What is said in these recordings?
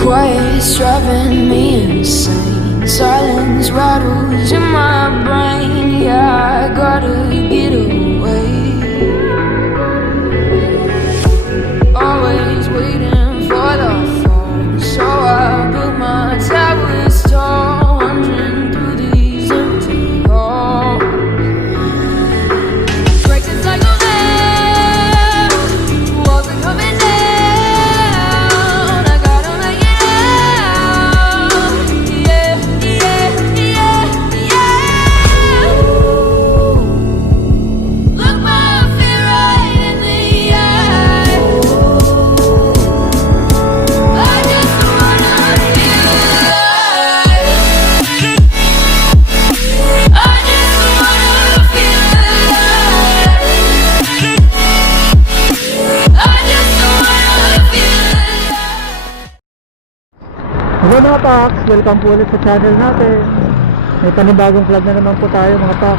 Quiet's driving me insane. Silence rattles in my brain. Yeah, I gotta get away. Always waiting for the phone, so I built my towers tall, wandering through these empty halls. Break the cycle now, walls are coming down. Hello mga Pax, welcome po ulit sa channel natin. May panibagong vlog na naman po tayo mga Pax.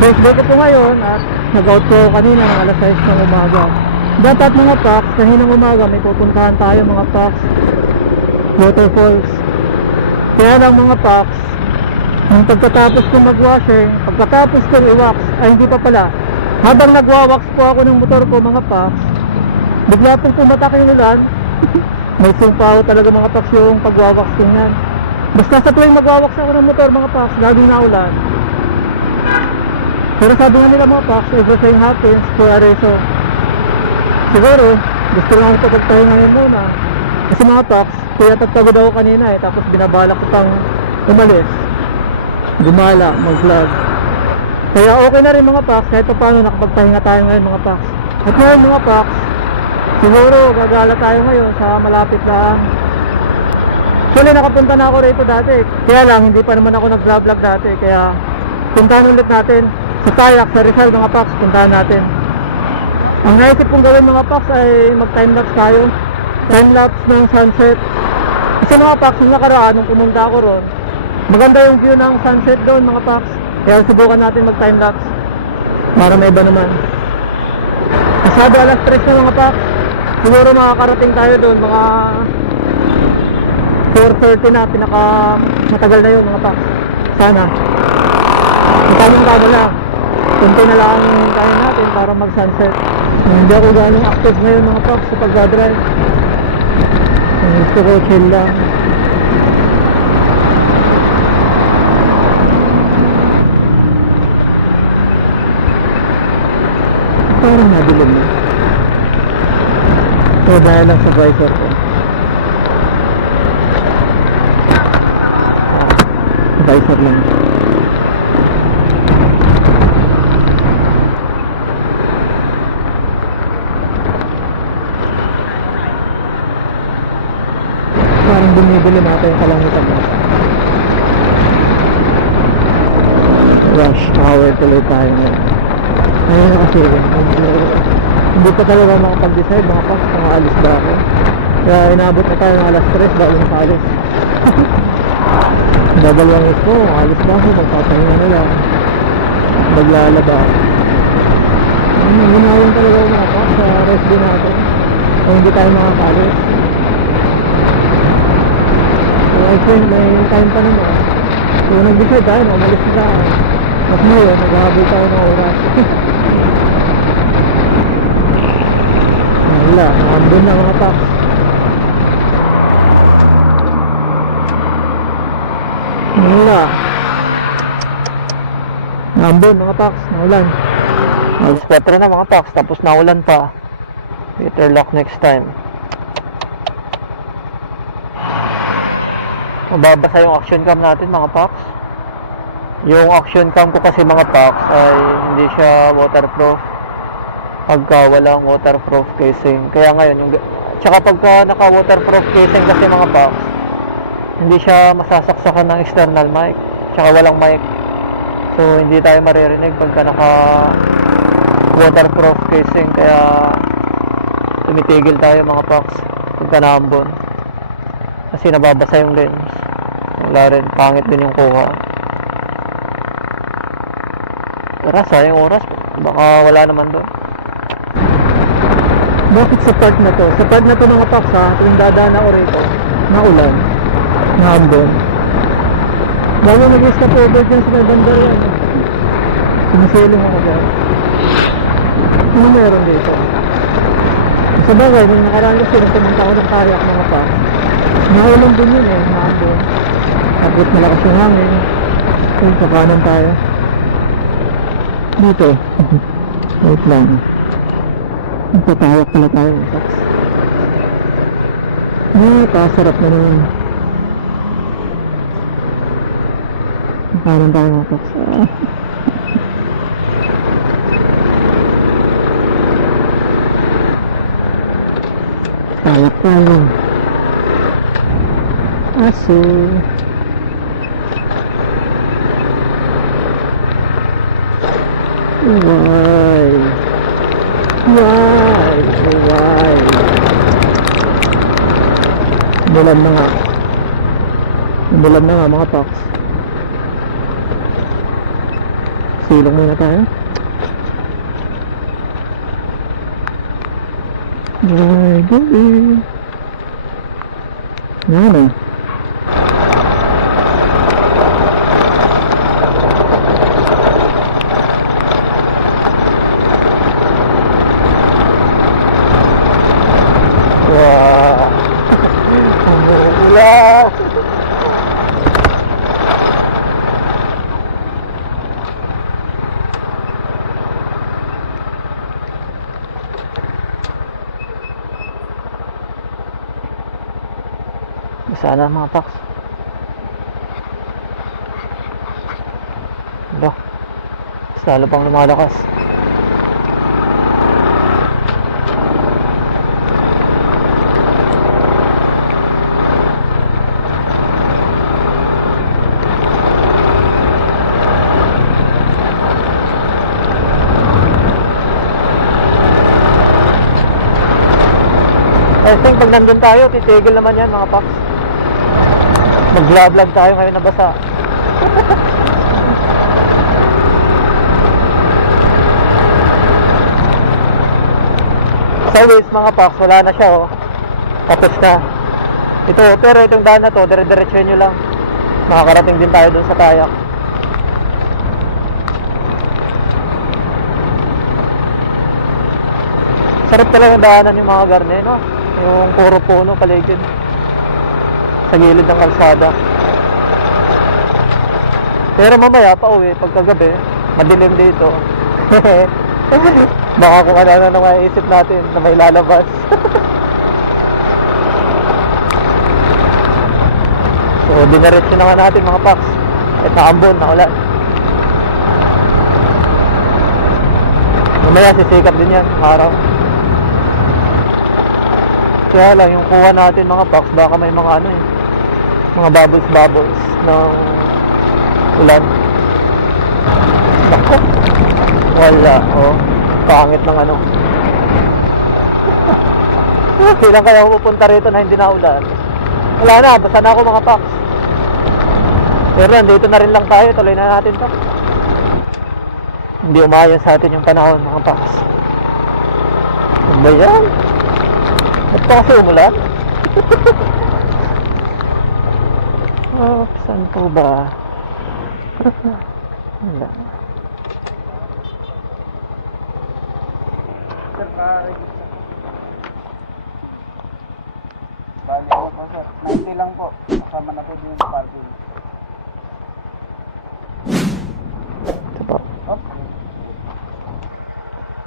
Birthday ko po ngayon at nag-out ko kanina ng alas 6 ng umaga. Dapat mga Pax, kaninang umaga may pupuntahan tayo mga Pax, waterfalls. Kaya lang mga Pax, nung pagkatapos kong mag-washing, pagkatapos kong i-wax, ay hindi pa pala. Habang nagwa-wax po ako ng motor ko mga Pax, bigla pong pumatak yung ulan. May sumpaw talaga mga Pax yung pagwawax ko yan. Basta sa tuwing magwawax ako ng motor mga Pax, laging naulan. Pero sabi nga nila mga Pax, everything happens for a reason. Siguro, gusto lang ako pagtayo ngayon muna. Kasi mga Pax, kaya tatagod ako kanina tapos binabalak ko pang umalis. Gumala, mag-vlog. Kaya okay na rin mga Pax, kahit pa paano nakapagpahinga tayo ngayon mga Pax. At ngayon mga Pax, siguro gagala tayo ngayon sa malapit lang. Actually nakapunta na ako rito dati. Kaya lang hindi pa naman ako nag-vlog dati. Kaya puntahan ulit natin sa Tayak, sa Rizal mga Pax. Puntahan natin. Ang naisip kong gawin mga Pax ay mag-timelapse tayo. Timelapse ng sunset. Kasi mga Pax, yung nakaraan nung pumunta ako ron, maganda yung view ng sunset doon mga Pax. Kaya subukan natin mag-timelapse para may iba naman. Masyado alas 3 na mga Pax. Siguro makakarating tayo doon mga 4:30 na, pinaka matagal na yun mga Pax. Sana matamang bago lang, kunti na lang tayo natin para mag sunset. Hindi ako ganong active ngayon mga Pax sa pagdadrive. Gusto ko chill lang. Parang nabilim na. So dahil lang sa visor ko. Visor lang. Parang bumibili natin yung kalangitan mo. Rush hour tuloy tayo ngayon. Ngayon na kasi hindi pa talaga makapag-decide mga Pax kung aalis ba ako. Kaya inabot na tayo ng alas 3 bago nakaalis. Dadalawang ko, alis ba ako, magpapahinga na lang, maglalaba ako. Ginawin talaga ako mga Pax sa rest din natin kung hindi tayo makakalis. So I think may time pa naman. So nag-decide tayo, umalis na tayo. Mas ngayon, naghahabol tayo ng oras. Wala, nakambun na mga Pax. Wala. Nakambun mga Pax, naulan. Alas 4 na mga Pax, tapos naulan pa. Better luck next time. Mababasa yung action cam natin mga Pax. Yung action cam ko kasi mga Pax ay hindi siya waterproof pagka walang waterproof casing. Kaya ngayon, tsaka pagka naka waterproof casing kasi mga Pax, hindi siya masasaksakan ng external mic, tsaka walang mic. So hindi tayo maririnig pagka naka waterproof casing, kaya tumitigil tayo mga paps pagka naambon. Kasi nababasa yung lens. Wala rin, pangit din yung kuha. Tara, sayang oras. Baka wala naman doon. Bakit sa part na to? Sa part na to mga paps ha, tuwing dadaan ako rito, naulan, naambon. Bago nag-stop over dyan sa may banda yan. Sinisilong ako dyan. Ano meron dito? Sa bagay, nung nakaraan kasi nung pumunta ako ng Tayak mga paps, naulan din yun eh, naambon. Tapos malakas yung hangin. Uy, kakanan tayo. Dito. Wait lang. Magpatayak pala tayo mga paps. Kasarap na naman. Kakanan tayo mga paps. Tayak tayo. Aso. Why? Umulan na nga. Umulan na nga mga paps. Silong muna tayo. Why, gabi. Yan eh. Sana mga paps. Alo, lalo pang lumalakas. I think pag nandun tayo, titigil naman yan mga paps. Mag-vlog tayo ngayon na basa. So guys mga paps, wala na siya oh. Tapos na. Ito, pero itong daan na to, dire-diretso nyo lang. Makakarating din tayo dun sa Tayak. Sarap talaga yung daanan yung mga garne, no? Yung puro puno, paligid. Sa gilid ng kalsada. Pero mamaya pa uwi, pagkagabi, madilim dito. Baka kung ano na maiisip natin na may lalabas. So, dinaretso na nga natin mga paps. At naambon, naulan. Mamaya sisikap din yan, araw. Kaya lang, yung kuha natin mga paps, baka may mga ano eh, mga bubbles ng ulan. Ako, wala, oh, pangit ng ano. Kailan kaya ako pupunta rito na hindi na ulan? Wala na, basta na ako mga paps. Pero nandito na rin lang tayo, tuloy na natin to. Hindi umayon sa atin yung panahon mga paps. Ano ba yan? Ba't pa kasi umulan? Oh, saan po ba? Wala. Bali ako po sir, 90 lang po. Kasama na po din yung parking. Ito po.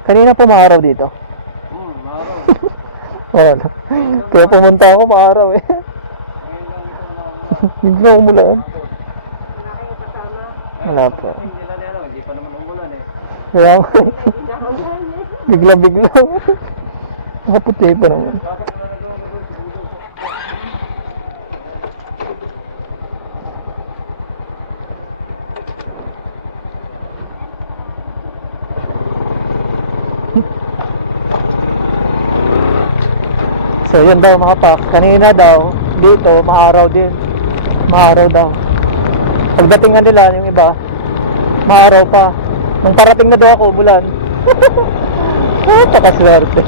Kanina po maaraw dito. Maaraw. Wala. Kaya pumunta ako maaraw eh. Hindi na umulan. Wala po. Hindi pa naman umulan eh. Kaya bigla-bigla. Nakaputi pa naman. So yun daw mga pak, kanina daw dito maaraw din, maaraw daw. Pagdating nga nila yung iba, maaraw pa. Nung parating na daw ako, bulan. Pakaswerte.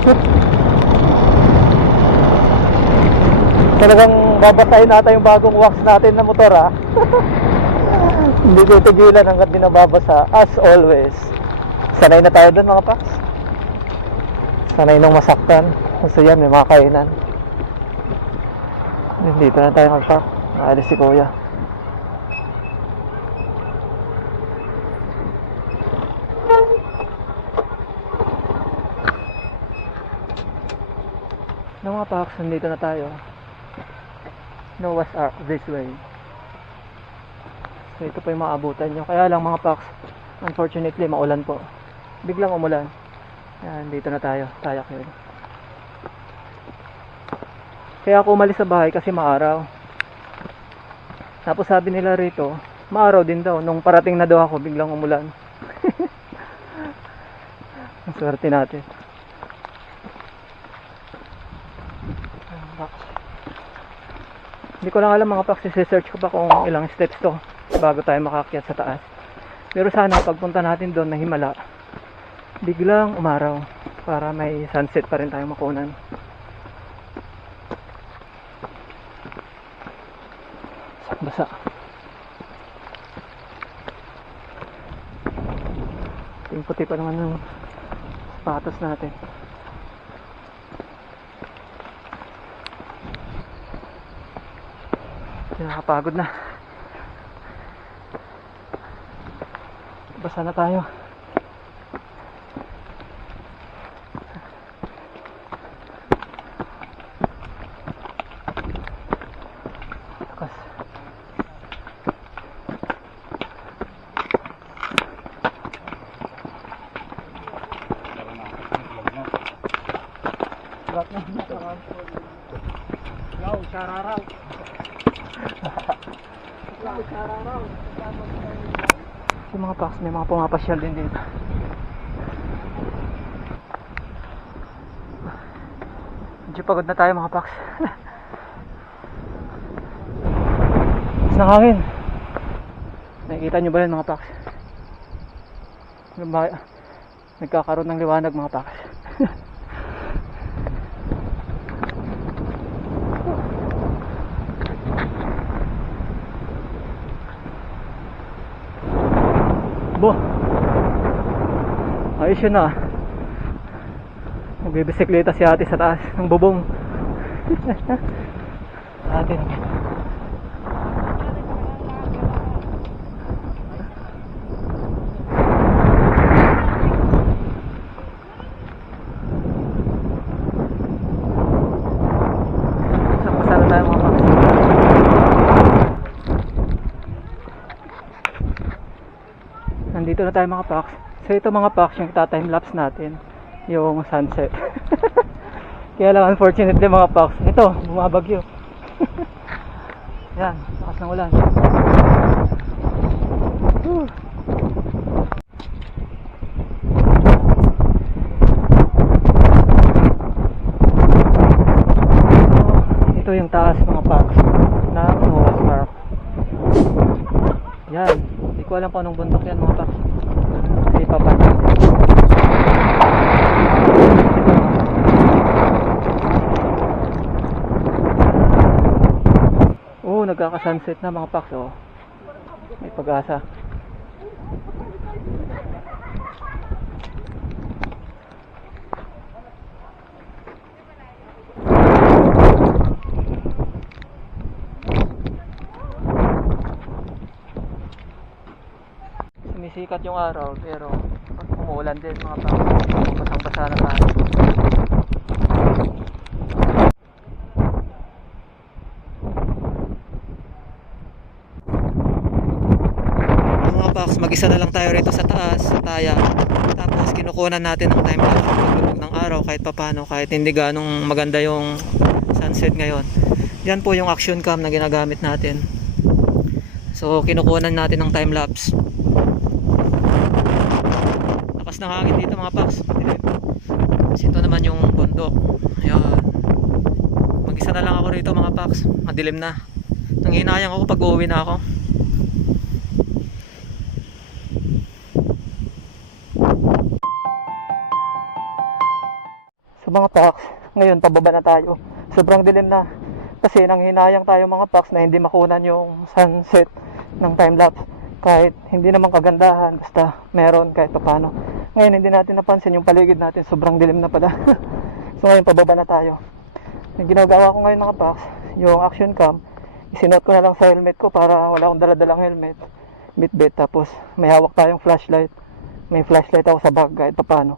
Talagang babasahin natin yung bagong wax natin na motor ha. Hindi ko tigilan hanggat di nababasa. As always, sanay na tayo dun mga paks. Sanay nung masaktan. So yan, may mga kainan. Dito na tayo mag-park. Naalis si kuya. No mga paks, nandito na tayo. No, what's up this way. So ito po yung maabutan nyo. Kaya lang mga paks, unfortunately maulan po. Biglang umulan. Yan, dito na tayo, Tayak Hill. Kaya ako umalis sa bahay kasi maaraw. Tapos sabi nila rito, maaraw din daw. Nung parating na daw ako, biglang umulan. Ang swerte natin. Hindi ko lang alam mga paks, search ko pa kung ilang steps to bago tayo makaakyat sa taas. Pero sana pagpunta natin doon na himala, biglang umaraw para may sunset pa rin tayong makunan. Basa. Ting puti pa naman ng sapatos natin. Nakapagod na. Basa na tayo. Takas. Wow, sararaw. Yung mga paks, may mga pumapasyal din dito. Medyo pagod na tayo mga paks. Mas nakangin. Nakikita nyo ba yun mga paks? Nagkakaroon ng liwanag mga paks. Bo, ayos yun na. Magbibisikleta si ate sa taas ng bubong. Ate naman. Sapasala tayo mga paks. Nandito na tayo mga paks. So ito mga paks yung time-lapse natin, yung sunset. Kaya lang unfortunately mga paks, ito bumabagyo. Yan, lakas ng ulan. Ito yung taas mga paks na Noah's Ark. Yan, hindi ko alam pa anong bundok yan mga paks. Hindi pa pa. Nagkaka-sunset na mga paks. Oh, may pag-asa. Sumisikat yung araw pero umuulan din mga paks. Basang-basa na tayo. Mag-isa na lang tayo rito sa taas, sa Tayak. Tapos kinukunan natin ng time lapse paglubog ng araw kahit papano, kahit hindi ganong maganda yung sunset ngayon. Yan po yung action cam na ginagamit natin. So kinukunan natin ng time lapse. Lakas ng hangin dito mga paks. Kasi ito naman yung bundok. Ayan. mag-isa na lang ako rito mga Pax. Madilim na. Nanghinayang ako pag uuwi na ako. So mga Pax, ngayon pababa na tayo. Sobrang dilim na. Kasi nanghinayang tayo mga Pax na hindi makunan yung sunset ng time-lapse. Kahit hindi naman kagandahan, basta meron kahit paano. Ngayon hindi natin napansin yung paligid natin, sobrang dilim na pala. So ngayon pababa na tayo. Yung ginagawa ko ngayon mga Pax, yung action cam, isinuot ko na lang sa helmet ko para wala akong daladalang helmet, bitbit, tapos may hawak tayong flashlight. May flashlight ako sa bag kahit paano.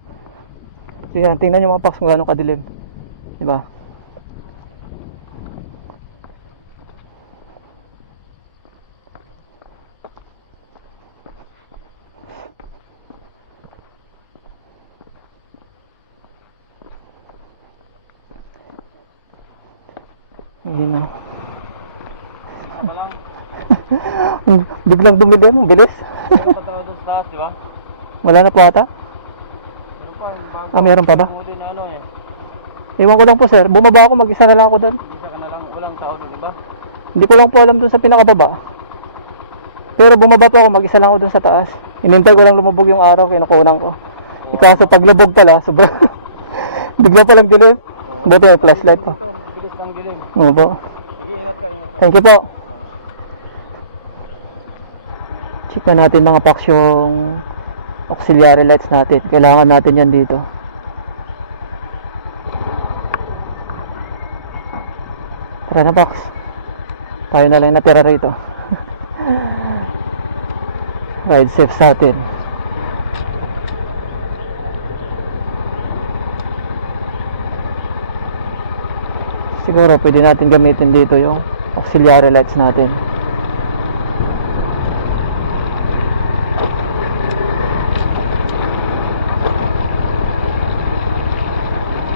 So yan, tingnan nyo mga Pax kung gano'ng kadilim, diba? Hindi na. Ano lang? Biglang dumilim, ang bilis. Meron pa tayo doon sa taas, di ba? Wala na po ata? Meron pa, yung bago. Meron pa ba? Bumuti na ano eh. Iwan ko lang po sir, bumaba ako, mag-isa na lang ako doon. Isa ka na lang, walang tao doon, di ba? Hindi ko lang po alam doon sa pinakababa. Pero bumaba po ako, mag-isa lang ako doon sa taas. Inintay ko lang lumubog yung araw, kinukunan ko. Ikaso paglubog pala, sobrang bigla palang dilim. Buti yung flashlight po. Bilis lang dilim. Oo po. Thank you po. Check na natin mga Pax yung auxiliary lights natin. Kailangan natin yan dito. Tara na Pax. Tayo na lang natira rito. Ride safe sa atin. Siguro pwede natin gamitin dito yung auxiliary lights natin.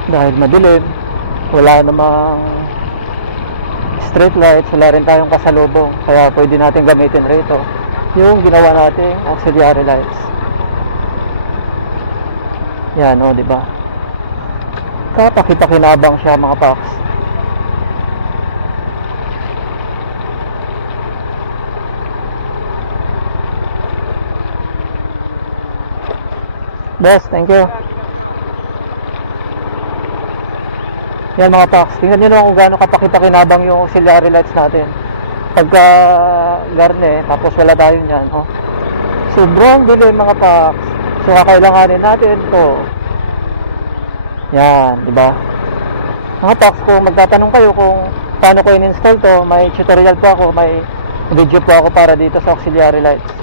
Dahil madilim, wala namang street lights, wala rin tayong pasalubong, kaya pwede natin gamitin rito yung ginawa nating auxiliary lights. Yan o, diba? Kapakita-kinabang siya mga Pax. Boss, thank you. Yan mga Pax, tingnan nyo naman kung gaano kapakita-kinabang yung auxiliary lights natin. Pagka garne, tapos wala tayo nyan, oh. Sobrang dilim mga Pax. So kakailanganin natin to. Yan, diba? Mga Pax, kung magtatanong kayo kung paano ko in-install to, may tutorial po ako, may video po ako para dito sa auxiliary lights.